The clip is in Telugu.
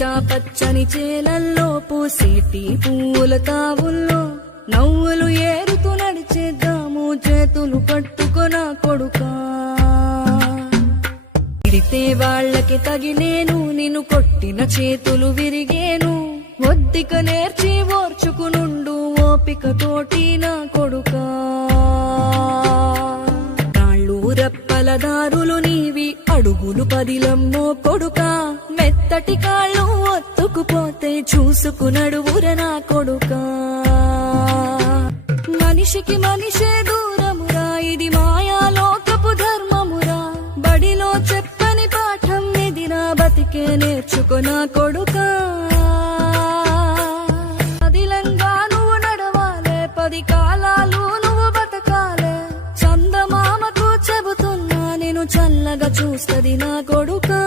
పచ్చా పచ్చని చేలల్లో పూసేటి పూల తావుల్లో నవ్వులు ఏరుతూ నడిచేద్దాము చేతులు పట్టుకొన కొడుకా. విరితే వాళ్ళకి తగిలేను నిన్ను కొట్టిన చేతులు విరిగేను. ఒద్దిక నేర్చి ఓర్చుకునుండు ఓపిక తోటి నా కొడుకా. కాళ్ళు రెప్పల దారులు నీవి అడుగులు పదిలమ్మో కొడుకా. మెత్తటి కాళ్ళు చూసుకునడువుర నా కొడుక. మనిషికి మనిషే దూరమురా ఇది మాయాలోకపు ధర్మమురా. బడిలో చెప్పని పాఠం ఎదిరా బతికే నేర్చుకున్నా కొడుకా. పదిలంగా నువ్వు నడవాలే పది కాలాలు నువ్వు బతకాలే. చందమామకు చెబుతున్నా నేను చల్లగా చూస్తది నా కొడుకా.